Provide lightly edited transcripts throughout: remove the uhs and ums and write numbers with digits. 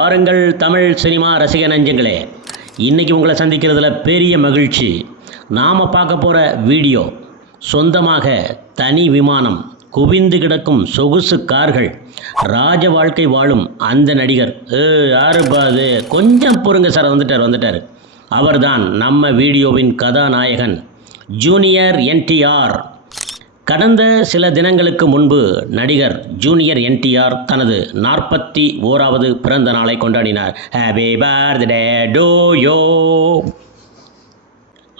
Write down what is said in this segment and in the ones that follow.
பாருங்கள் தமிழ் சினிமா ரசிக நெஞ்சங்களே, இன்றைக்கி உங்களை சந்திக்கிறதுல பெரிய மகிழ்ச்சி. நாம் பார்க்க போகிற வீடியோ சொந்தமாக தனி விமானம், குவிந்து கிடக்கும் சொகுசு கார்கள், ராஜ வாழ்க்கை வாழும் அந்த நடிகர். யாருப்பா அது? கொஞ்சம் பொறுங்க சார், வந்துட்டார். அவர்தான் நம்ம வீடியோவின் கதாநாயகன் ஜூனியர் என்டிஆர். கடந்த சில தினங்களுக்கு முன்பு நடிகர் ஜூனியர் என்டிஆர் தனது 41வது பிறந்த நாளை கொண்டாடினார். Happy birthday to you.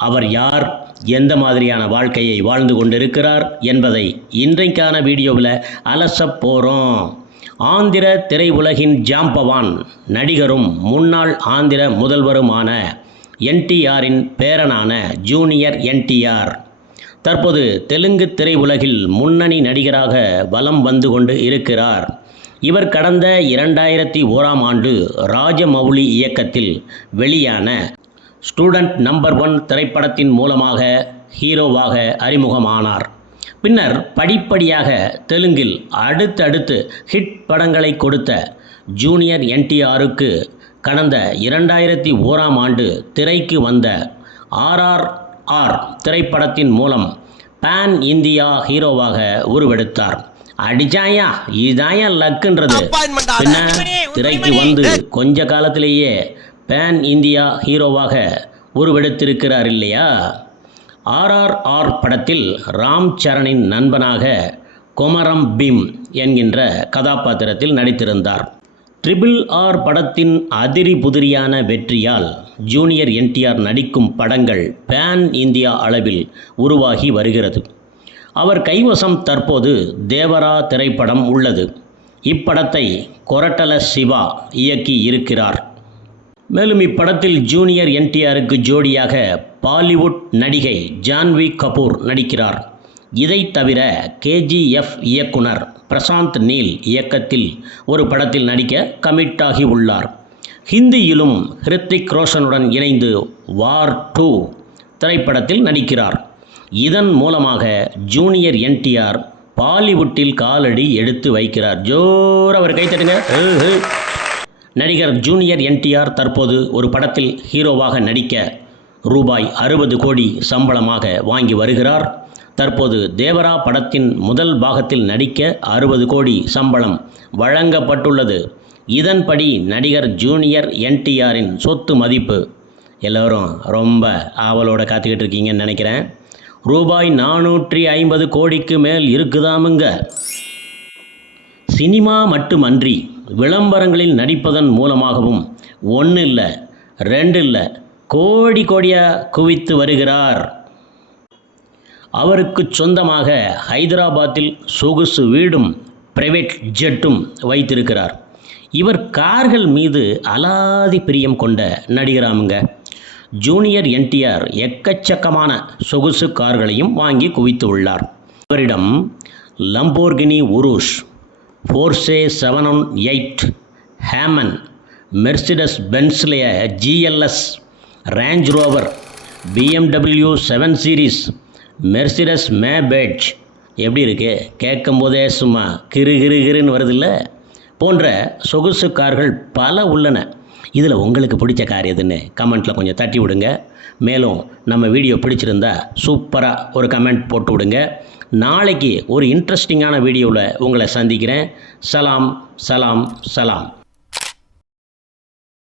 அவர் யார், எந்த மாதிரியான வாழ்க்கையை வாழ்ந்து கொண்டிருக்கிறார் என்பதை இன்றைக்கான வீடியோவில் அலசப் போகிறோம். ஆந்திர திரையுலகின் ஜாம்பவான், நடிகரும் முன்னாள் ஆந்திர முதல்வருமான என்டிஆரின் பேரனான ஜூனியர் என்டிஆர் தற்போது தெலுங்கு திரையுலகில் முன்னணி நடிகராக வலம் வந்து கொண்டு இருக்கிறார். இவர் கடந்த 2001ஆம் ஆண்டு ராஜமௌலி இயக்கத்தில் வெளியான ஸ்டூடண்ட் நம்பர் 1 திரைப்படத்தின் மூலமாக ஹீரோவாக அறிமுகமானார். பின்னர் படிப்படியாக தெலுங்கில் அடுத்தடுத்து ஹிட் படங்களை கொடுத்த ஜூனியர் என்டிஆருக்கு கடந்த 2001ஆம் ஆண்டு திரைக்கு வந்த RRR திரைப்படத்தின் மூலம் பேன் இந்தியா ஹீரோவாக உருவெடுத்தார். அடிச்சாயா இதாயா லக்குன்றது. பின்ன திரைக்கு வந்து கொஞ்ச காலத்திலேயே பேன் இந்தியா ஹீரோவாக உருவெடுத்திருக்கிறார் இல்லையா? RRR படத்தில் ராம் சரணின் நண்பனாக கொமரம் பீம் என்கின்ற கதாபாத்திரத்தில் நடித்திருந்தார். RRR படத்தின் அதிரி புதிரியான வெற்றியால் ஜூனியர் என்டிஆர் நடிக்கும் படங்கள் பேன் இந்தியா அளவில் உருவாகி வருகிறது. அவர் கைவசம் தற்போது தேவரா திரைப்படம் உள்ளது. இப்படத்தை கொரட்டல சிவா இயக்கி இருக்கிறார். மேலும் இப்படத்தில் ஜூனியர் என்டிஆருக்கு ஜோடியாக பாலிவுட் நடிகை ஜான்வி கபூர் நடிக்கிறார். இதை தவிர KGF இயக்குனர் பிரசாந்த் நீல் இயக்கத்தில் ஒரு படத்தில் நடிக்க கமிட் ஆகி உள்ளார். ஹிந்தியிலும் ஹிருத்திக் ரோஷனுடன் இணைந்து வார் 2 திரைப்படத்தில் நடிக்கிறார். இதன் மூலமாக ஜூனியர் என்டிஆர் பாலிவுட்டில் காலடி எடுத்து வைக்கிறார். ஜோர் அவர் கைத்தட்டுங்க. நடிகர் ஜூனியர் என்டிஆர் தற்போது ஒரு படத்தில் ஹீரோவாக நடிக்க ரூபாய் 60 கோடி சம்பளமாக வாங்கி வருகிறார். தற்போது தேவரா படத்தின் முதல் பாகத்தில் நடிக்க 60 கோடி சம்பளம் வழங்கப்பட்டுள்ளது. இதன்படி நடிகர் ஜூனியர் என்டிஆரின் சொத்து மதிப்பு எல்லோரும் ரொம்ப ஆவலோடு காத்துக்கிட்டு இருக்கீங்கன்னு நினைக்கிறேன். ரூபாய் 450 கோடிக்கு மேல் இருக்குதாமுங்க. சினிமா மட்டுமன்றி விளம்பரங்களில் நடிப்பதன் மூலமாகவும் 1 இல்லை 2 இல்லை கோடியாக குவித்து வருகிறார். அவருக்கு சொந்தமாக ஹைதராபாத்தில் சொகுசு வீடும் பிரைவேட் ஜெட்டும் வைத்திருக்கிறார். இவர் கார்கள் மீது அலாதி பிரியம் கொண்ட நடிகராமுங்க. ஜூனியர் என்டிஆர் எக்கச்சக்கமான சொகுசு கார்களையும் வாங்கி குவித்து உள்ளார். அவரிடம் லம்போர்கினி உருஷ், போர்ஷே 718, ஹேமன், மெர்சிடஸ் பென்ஸ்லே GLS, Range Rover, BMW 7 series, Mercedes Maybach எப்படி இருக்கு? கேட்கும் போதே சும்மா கிருன்னு வருதில்ல? போன்ற சொகுசு கார்கள் பல உள்ளன. இதில் உங்களுக்கு பிடிச்ச கார் எதுன்னு கமெண்ட்டில் கொஞ்சம் தட்டி விடுங்க. மேலும் நம்ம வீடியோ பிடிச்சிருந்தா சூப்பராக ஒரு கமெண்ட் போட்டு விடுங்க. நாளைக்கு ஒரு இன்ட்ரெஸ்டிங்கான வீடியோவில் உங்களை சந்திக்கிறேன். சலாம்.